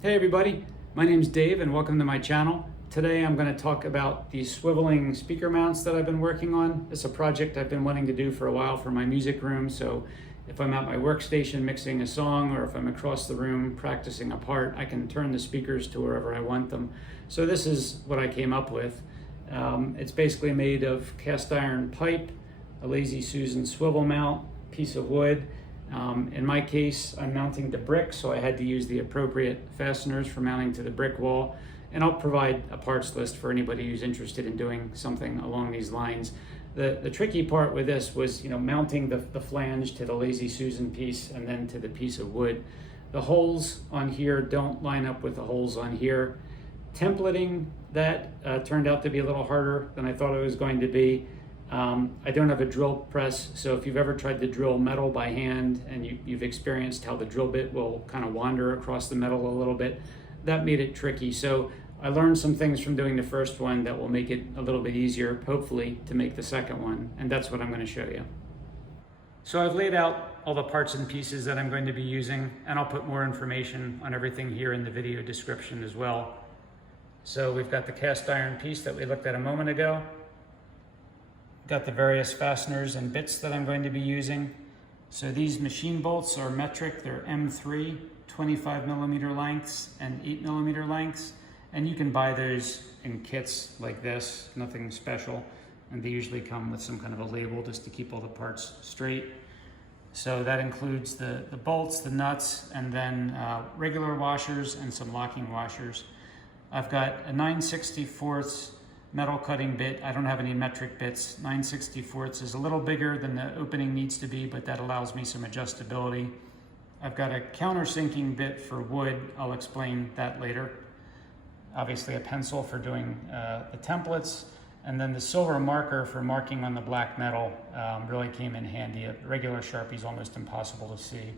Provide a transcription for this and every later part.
Hey everybody, my name's Dave and welcome to my channel. Today I'm going to talk about these swiveling speaker mounts that I've been working on. It's a project I've been wanting to do for a while for my music room, so if I'm at my workstation mixing a song or if I'm across the room practicing a part, I can turn the speakers to wherever I want them. So this is what I came up with. It's basically made of cast iron pipe, a Lazy Susan swivel mount, piece of wood. In my case, I'm mounting to brick, so I had to use the appropriate fasteners for mounting to the brick wall. And I'll provide a parts list for anybody who's interested in doing something along these lines. The tricky part with this was, mounting the flange to the Lazy Susan piece and then to the piece of wood. The holes on here don't line up with the holes on here. Templating that turned out to be a little harder than I thought it was going to be. I don't have a drill press, so if you've ever tried to drill metal by hand and you've experienced how the drill bit will kind of wander across the metal a little bit, that made it tricky. So I learned some things from doing the first one that will make it a little bit easier, hopefully, to make the second one, and that's what I'm going to show you. So I've laid out all the parts and pieces that I'm going to be using, and I'll put more information on everything here in the video description as well. So we've got the cast iron piece that we looked at a moment ago. Got the various fasteners and bits that I'm going to be using. So these machine bolts are metric, they're M3, 25mm lengths and 8mm lengths. And you can buy those in kits like this, nothing special. And they usually come with some kind of a label just to keep all the parts straight. So that includes the bolts, the nuts, and then regular washers and some locking washers. I've got a 9/64 metal cutting bit. I don't have any metric bits. 9/64 is a little bigger than the opening needs to be, but that allows me some adjustability. I've got a countersinking bit for wood. I'll explain that later. Obviously a pencil for doing the templates, and then the silver marker for marking on the black metal really came in handy. A regular Sharpie is almost impossible to see.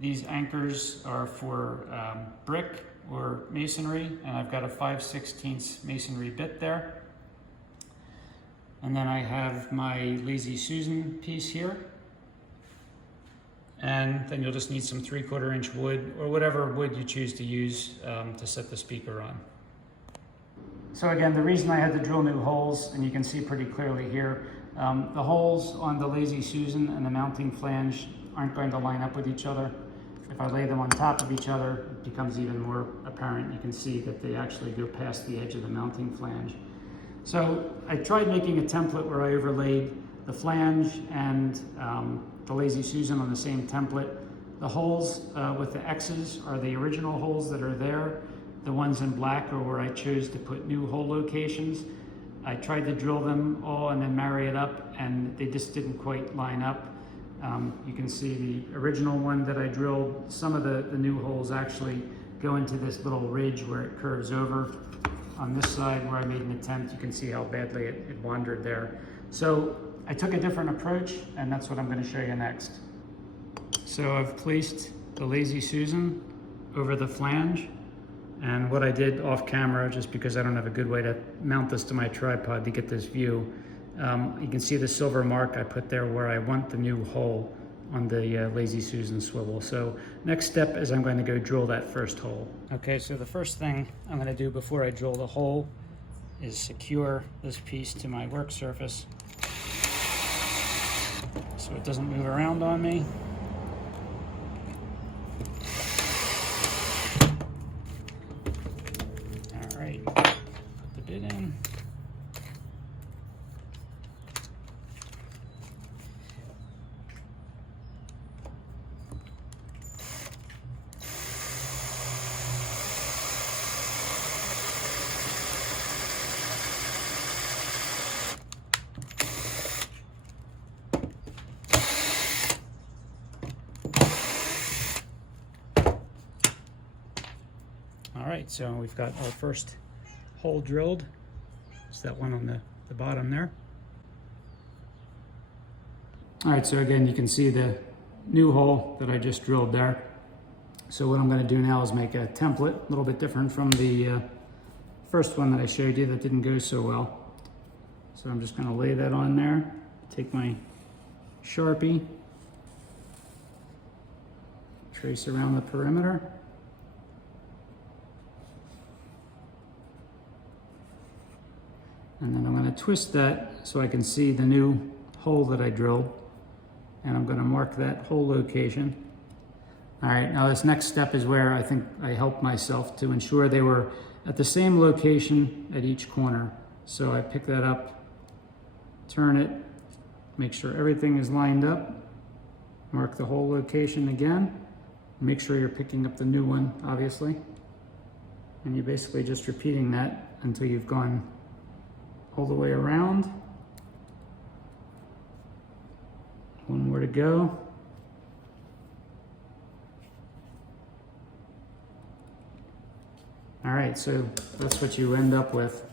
These anchors are for brick or masonry, and I've got a 5/16 masonry bit there. And then I have my Lazy Susan piece here. And then you'll just need some 3/4 inch wood or whatever wood you choose to use to set the speaker on. So again, the reason I had to drill new holes, and you can see pretty clearly here, the holes on the Lazy Susan and the mounting flange aren't going to line up with each other. If I lay them on top of each other, it becomes even more apparent. You can see that they actually go past the edge of the mounting flange. So I tried making a template where I overlaid the flange and the Lazy Susan on the same template. The holes with the X's are the original holes that are there. The ones in black are where I chose to put new hole locations. I tried to drill them all and then marry it up, and they just didn't quite line up. You can see the original one that I drilled. Some of the new holes actually go into this little ridge where it curves over. On this side where I made an attempt, you can see how badly it wandered there. So I took a different approach, and that's what I'm going to show you next. So I've placed the Lazy Susan over the flange, and what I did off camera, just because I don't have a good way to mount this to my tripod to get this view, you can see the silver mark I put there where I want the new hole on the Lazy Susan swivel. So next step is I'm going to go drill that first hole. Okay, so the first thing I'm going to do before I drill the hole is secure this piece to my work surface so it doesn't move around on me. All right, put the bit in. All right, so we've got our first hole drilled. It's that one on the bottom there. All right, so again, you can see the new hole that I just drilled there. So what I'm going to do now is make a template, a little bit different from the first one that I showed you that didn't go so well. So I'm just going to lay that on there, take my Sharpie, trace around the perimeter. And then I'm going to twist that so I can see the new hole that I drilled. And I'm going to mark that hole location. All right, now this next step is where I think I helped myself to ensure they were at the same location at each corner. So I pick that up, turn it, make sure everything is lined up, mark the hole location again, make sure you're picking up the new one, obviously. And you're basically just repeating that until you've gone all the way around. One more to go. All right, so that's what you end up with.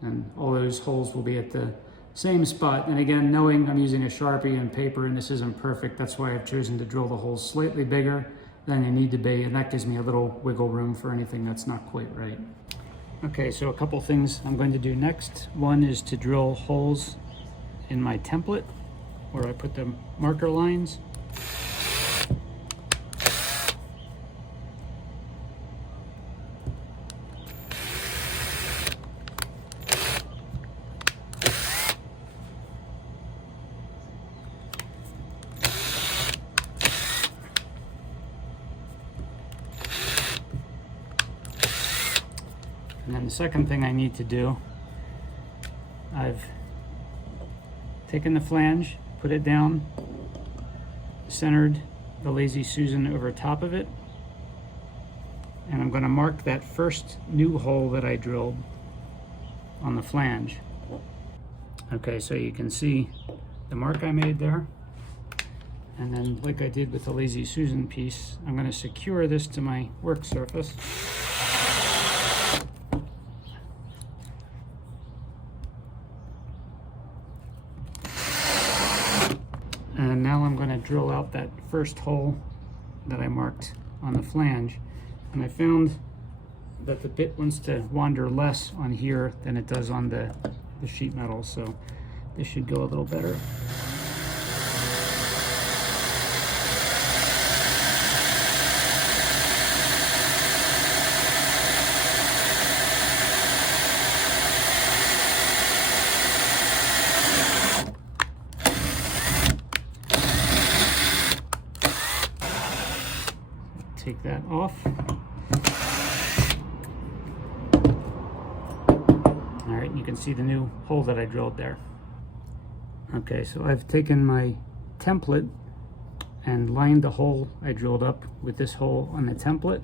And all those holes will be at the same spot. And again, knowing I'm using a Sharpie and paper and this isn't perfect, that's why I've chosen to drill the holes slightly bigger than they need to be. And that gives me a little wiggle room for anything that's not quite right. Okay, so a couple things I'm going to do next. One is to drill holes in my template where I put the marker lines. And then the second thing I need to do, I've taken the flange, put it down, centered the Lazy Susan over top of it, and I'm going to mark that first new hole that I drilled on the flange. Okay, so you can see the mark I made there. And then, like I did with the Lazy Susan piece, I'm going to secure this to my work surface. And now I'm going to drill out that first hole that I marked on the flange. And I found that the bit wants to wander less on here than it does on the sheet metal, so this should go a little better. Take that off. All right, you can see the new hole that I drilled there. Okay, so I've taken my template and lined the hole I drilled up with this hole on the template.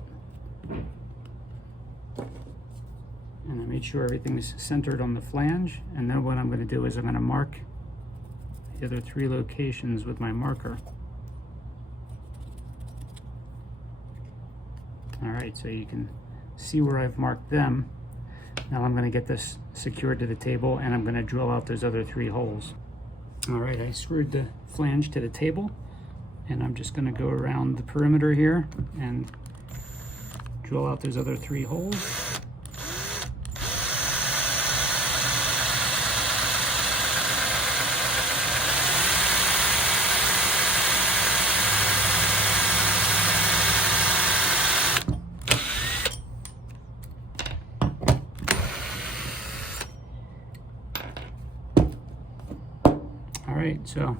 And I made sure everything is centered on the flange. And then what I'm going to do is I'm going to mark the other 3 locations with my marker. All right, so you can see where I've marked them. Now I'm going to get this secured to the table and I'm going to drill out those other 3 holes. All right, I screwed the flange to the table and I'm just going to go around the perimeter here and drill out those other 3 holes. Alright, so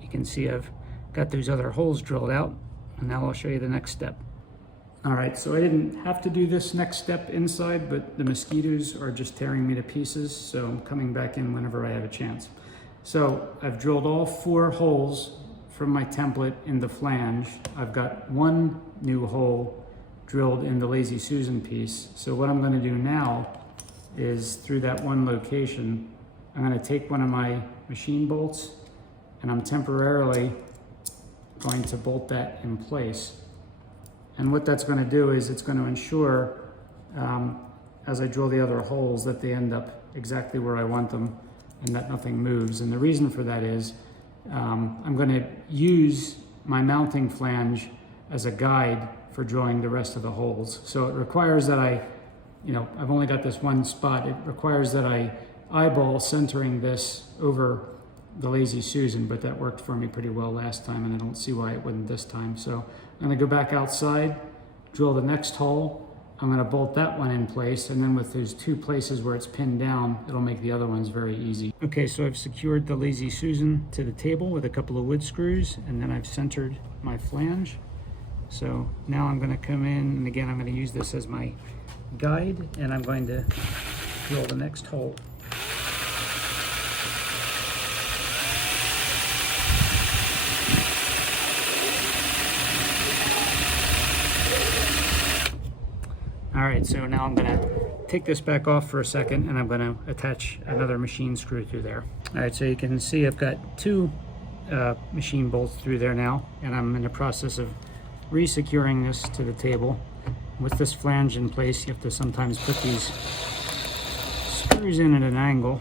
you can see I've got those other holes drilled out, and now I'll show you the next step. Alright, so I didn't have to do this next step inside, but the mosquitoes are just tearing me to pieces, so I'm coming back in whenever I have a chance. So I've drilled all 4 holes from my template in the flange. I've got 1 new hole drilled in the Lazy Susan piece. So what I'm going to do now is, through that 1 location, I'm going to take one of my machine bolts and I'm temporarily going to bolt that in place. And what that's going to do is it's going to ensure, as I drill the other holes, that they end up exactly where I want them and that nothing moves. And the reason for that is I'm going to use my mounting flange as a guide for drilling the rest of the holes. So it requires that I've only got this 1 spot. It requires that I eyeball centering this over the Lazy Susan, but that worked for me pretty well last time and I don't see why it wouldn't this time. So I'm going to go back outside, drill the next hole, I'm going to bolt that one in place, and then with those two places where it's pinned down, it'll make the other ones very easy. Okay, so I've secured the Lazy Susan to the table with a couple of wood screws, and then I've centered my flange. So now I'm going to come in, and again, I'm going to use this as my guide, and I'm going to drill the next hole. All right, so now I'm gonna take this back off for a second, and I'm gonna attach another machine screw through there. All right, so you can see I've got two machine bolts through there now, and I'm in the process of re-securing this to the table. With this flange in place, you have to sometimes put these screws in at an angle.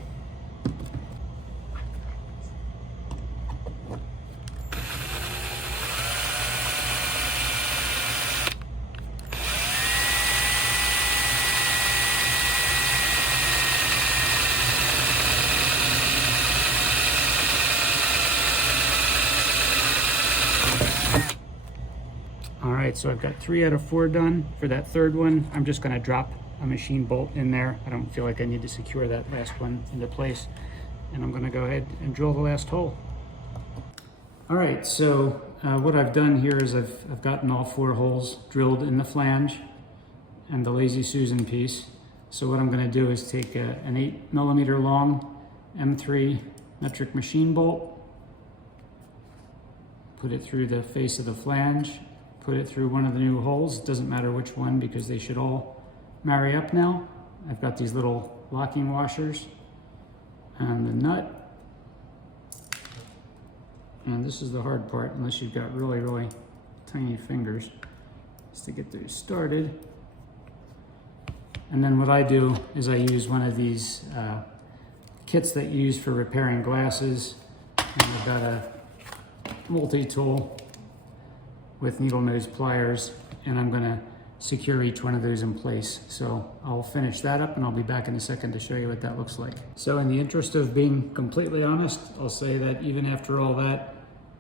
All right, so I've got 3 out of 4 done. For that third one, I'm just gonna drop a machine bolt in there. I don't feel like I need to secure that last one into place. And I'm gonna go ahead and drill the last hole. All right, so what I've done here is I've gotten all 4 holes drilled in the flange and the Lazy Susan piece. So what I'm gonna do is take an 8mm long M3 metric machine bolt, put it through the face of the flange, put it through one of the new holes. It doesn't matter which one because they should all marry up now. I've got these little locking washers and the nut. And this is the hard part, unless you've got really, really tiny fingers, is to get those started. And then what I do is I use one of these kits that you use for repairing glasses. And I've got a multi-tool with needle nose pliers, and I'm gonna secure each one of those in place. So I'll finish that up and I'll be back in a second to show you what that looks like. So in the interest of being completely honest, I'll say that even after all that,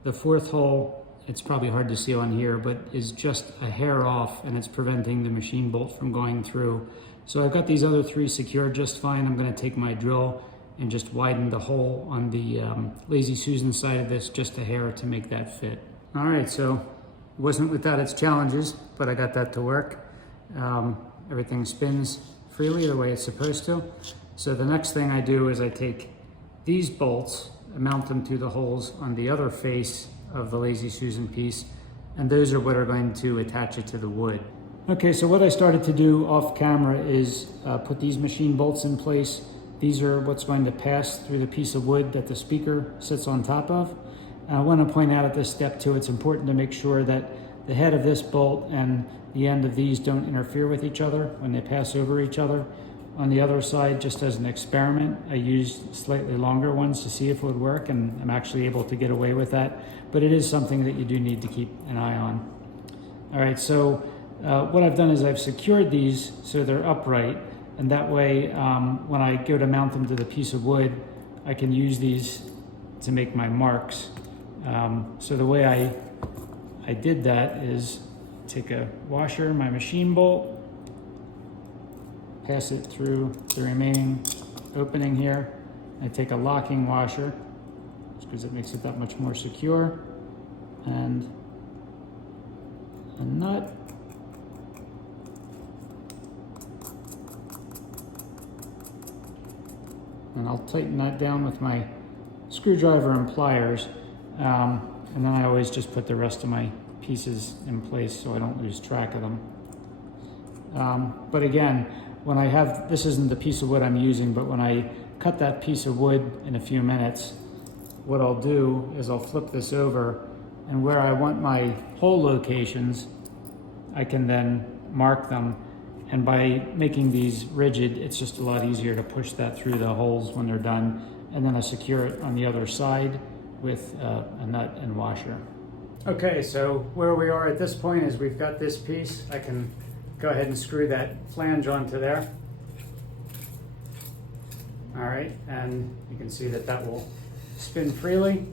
the 4th hole, it's probably hard to see on here, but is just a hair off, and it's preventing the machine bolt from going through. So I've got these other 3 secured just fine. I'm gonna take my drill and just widen the hole on the Lazy Susan side of this just a hair to make that fit. All right, so it wasn't without its challenges, but I got that to work. Everything spins freely the way it's supposed to. So the next thing I do is I take these bolts and mount them to the holes on the other face of the Lazy Susan piece, and those are what are going to attach it to the wood. Okay, so what I started to do off camera is put these machine bolts in place. These are what's going to pass through the piece of wood that the speaker sits on top of. I want to point out at this step too, it's important to make sure that the head of this bolt and the end of these don't interfere with each other when they pass over each other. On the other side, just as an experiment, I used slightly longer ones to see if it would work, and I'm actually able to get away with that. But it is something that you do need to keep an eye on. All right, so what I've done is I've secured these so they're upright, and that way when I go to mount them to the piece of wood, I can use these to make my marks. So the way I did that is take a washer, my machine bolt, pass it through the remaining opening here. I take a locking washer, just because it makes it that much more secure, and a nut. And I'll tighten that down with my screwdriver and pliers. And then I always just put the rest of my pieces in place so I don't lose track of them. But again, when I have, this isn't the piece of wood I'm using, but when I cut that piece of wood in a few minutes, what I'll do is I'll flip this over, and where I want my hole locations, I can then mark them. And by making these rigid, it's just a lot easier to push that through the holes when they're done. And then I secure it on the other side with a nut and washer. Okay, so where we are at this point is we've got this piece. I can go ahead and screw that flange onto there. All right, and you can see that that will spin freely.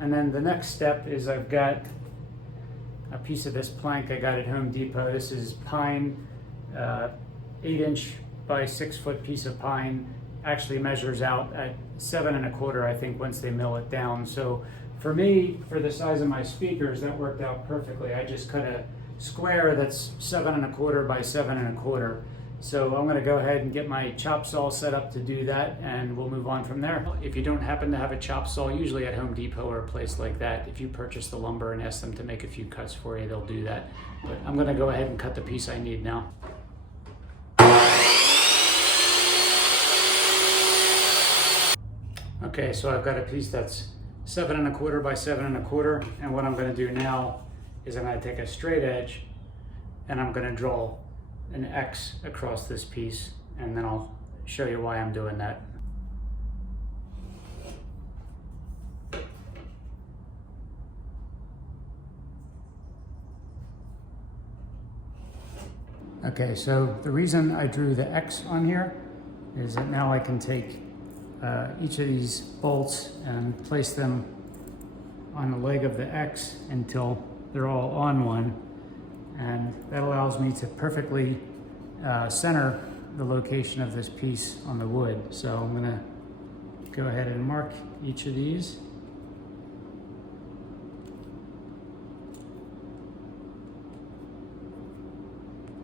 And then the next step is I've got a piece of this plank I got at Home Depot. This is pine 8-inch by 6-foot piece of pine actually measures out at 7 1/4, I think, once they mill it down. So for me, for the size of my speakers, that worked out perfectly. I just cut a square that's 7 1/4 by 7 1/4. So I'm going to go ahead and get my chop saw set up to do that, and we'll move on from there. If you don't happen to have a chop saw, usually at Home Depot or a place like that, if you purchase the lumber and ask them to make a few cuts for you, they'll do that. But I'm going to go ahead and cut the piece I need now. Okay, so I've got a piece that's 7 1/4 by 7 1/4, and what I'm going to do now is I'm going to take a straight edge and I'm going to draw an X across this piece, and then I'll show you why I'm doing that. Okay, so the reason I drew the X on here is that now I can take each of these bolts and place them on the leg of the X until they're all on one. And that allows me to perfectly center the location of this piece on the wood. So I'm going to go ahead and mark each of these.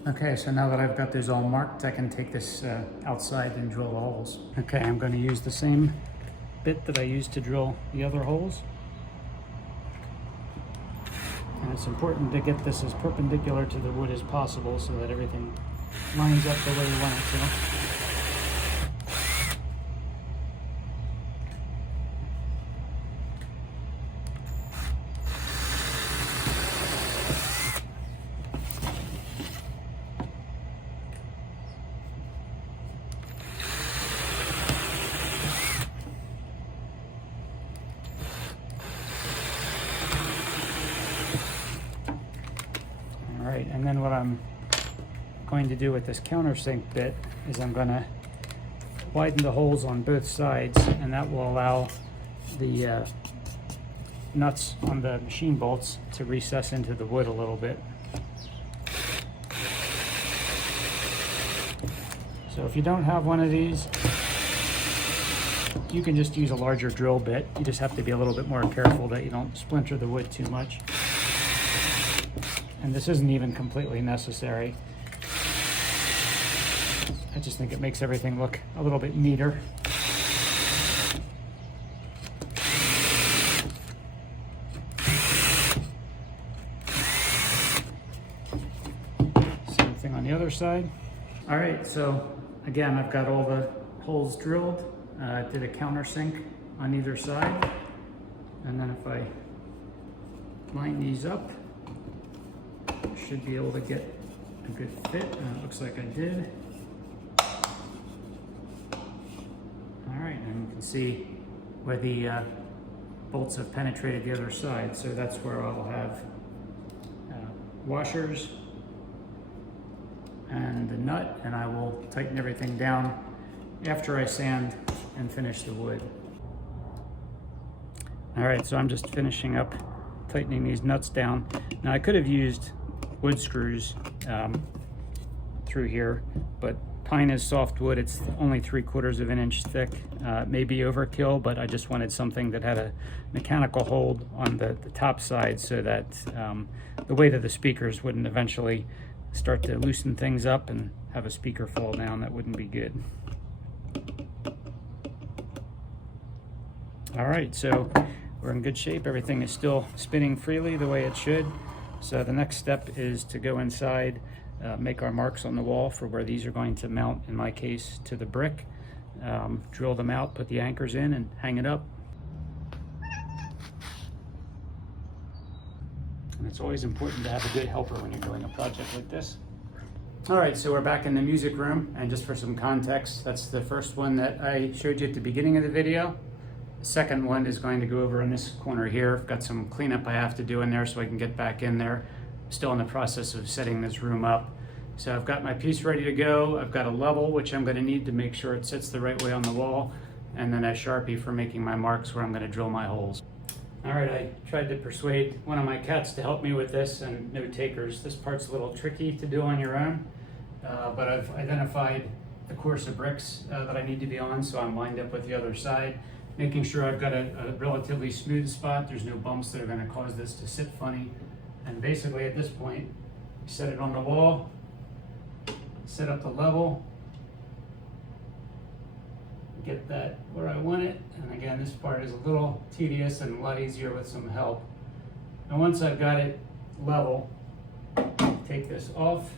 Okay, so now that I've got those all marked, I can take this outside and drill the holes. Okay, I'm going to use the same bit that I used to drill the other holes. And it's important to get this as perpendicular to the wood as possible so that everything lines up the way you want it to. And then what I'm going to do with this countersink bit is I'm going to widen the holes on both sides, and that will allow the nuts on the machine bolts to recess into the wood a little bit. So if you don't have one of these, you can just use a larger drill bit. You just have to be a little bit more careful that you don't splinter the wood too much. And this isn't even completely necessary. I just think it makes everything look a little bit neater. Same thing on the other side. All right, so again, I've got all the holes drilled. Did a countersink on either side. And then if I line these up, should be able to get a good fit, and it looks like I did. All right, and you can see where the bolts have penetrated the other side, so that's where I'll have washers and the nut, and I will tighten everything down after I sand and finish the wood. All right, so I'm just finishing up tightening these nuts down. Now I could have used wood screws through here, but pine is softwood. It's only 3/4 of an inch thick. Maybe overkill, but I just wanted something that had a mechanical hold on the top side so that the weight of the speakers wouldn't eventually start to loosen things up and have a speaker fall down. That wouldn't be good. All right, so we're in good shape. Everything is still spinning freely the way it should. So the next step is to go inside, make our marks on the wall for where these are going to mount, in my case, to the brick. Drill them out, put the anchors in, and hang it up. And it's always important to have a good helper when you're doing a project like this. All right, so we're back in the music room, and just for some context, that's the first one that I showed you at the beginning of the video. The second one is going to go over in this corner here. I've got some cleanup I have to do in there so I can get back in there. I'm still in the process of setting this room up. So I've got my piece ready to go. I've got a level, which I'm going to need to make sure it sits the right way on the wall, and then a Sharpie for making my marks where I'm going to drill my holes. All right, I tried to persuade one of my cats to help me with this, and no takers. This part's a little tricky to do on your own. but I've identified the course of bricks that I need to be on, so I'm lined up with the other side, making sure I've got a relatively smooth spot. There's no bumps that are going to cause this to sit funny. And basically at this point, you set it on the wall, set up the level, get that where I want it. And again, this part is a little tedious and a lot easier with some help. And once I've got it level, take this off,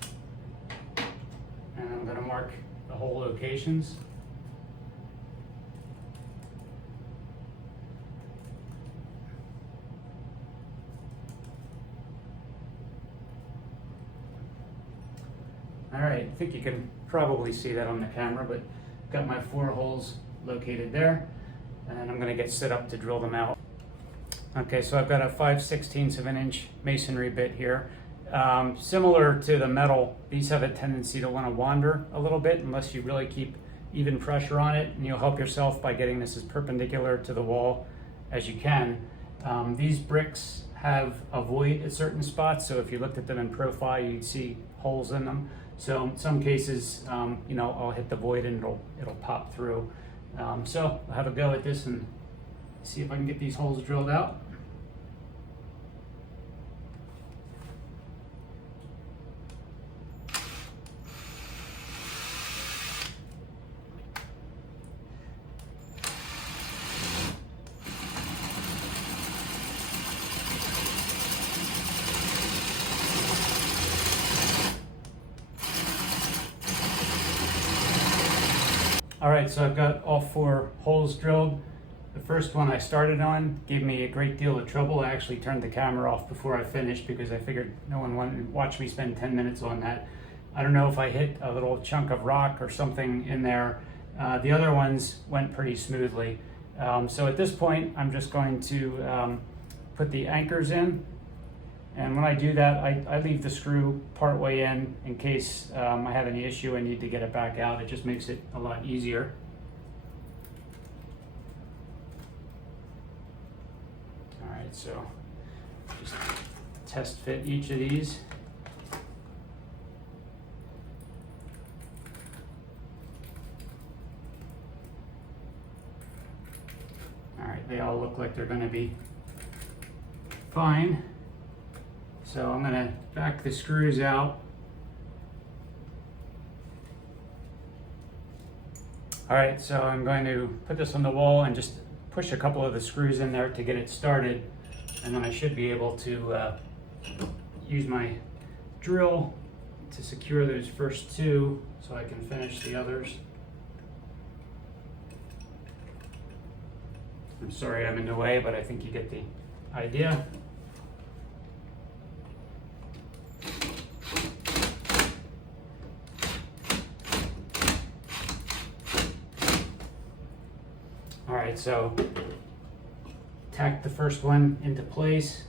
and I'm going to mark the hole locations. All right, I think you can probably see that on the camera, but got my 4 holes located there, and I'm going to get set up to drill them out. Okay, so I've got a 5/16 of an inch masonry bit here. Similar to the metal, these have a tendency to want to wander a little bit unless you really keep even pressure on it, and you'll help yourself by getting this as perpendicular to the wall as you can. These bricks have a void at certain spots, so if you looked at them in profile, you'd see holes in them. So in some cases, I'll hit the void and it'll pop through. So I'll have a go at this and see if I can get these holes drilled out. All right, so I've got all 4 holes drilled. The first one I started on gave me a great deal of trouble. I actually turned the camera off before I finished because I figured no one wanted to watch me spend 10 minutes on that. I don't know if I hit a little chunk of rock or something in there. The other ones went pretty smoothly. So at this point, I'm just going to put the anchors in. And when I do that, I leave the screw part way in case I have any issue and need to get it back out. It just makes it a lot easier. All right, so just test fit each of these. All right, they all look like they're going to be fine. So I'm going to back the screws out. All right, so I'm going to put this on the wall and just push a couple of the screws in there to get it started. And then I should be able to use my drill to secure those first 2 so I can finish the others. I'm sorry I'm in the way, but I think you get the idea. All right, so tack the first one into place.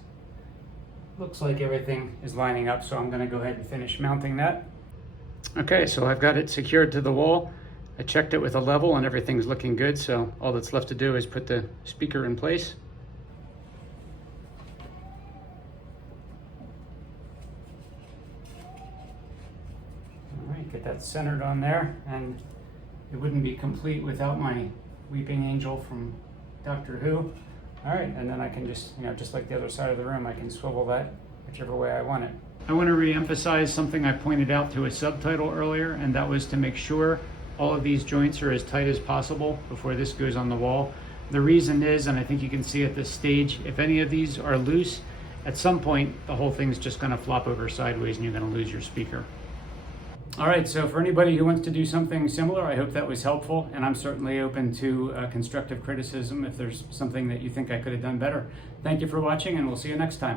Looks like everything is lining up, so I'm going to go ahead and finish mounting that. Okay, so I've got it secured to the wall. I checked it with a level and everything's looking good, so all that's left to do is put the speaker in place. All right, get that centered on there, and it wouldn't be complete without my weeping angel from Doctor Who. All right, and then I can just, just like the other side of the room, I can swivel that whichever way I want it. I want to re-emphasize something I pointed out through a subtitle earlier, and that was to make sure all of these joints are as tight as possible before this goes on the wall. The reason is, and I think you can see at this stage, if any of these are loose, at some point the whole thing's just going to flop over sideways and you're going to lose your speaker. All right, so for anybody who wants to do something similar, I hope that was helpful, and I'm certainly open to constructive criticism if there's something that you think I could have done better. Thank you for watching, and we'll see you next time.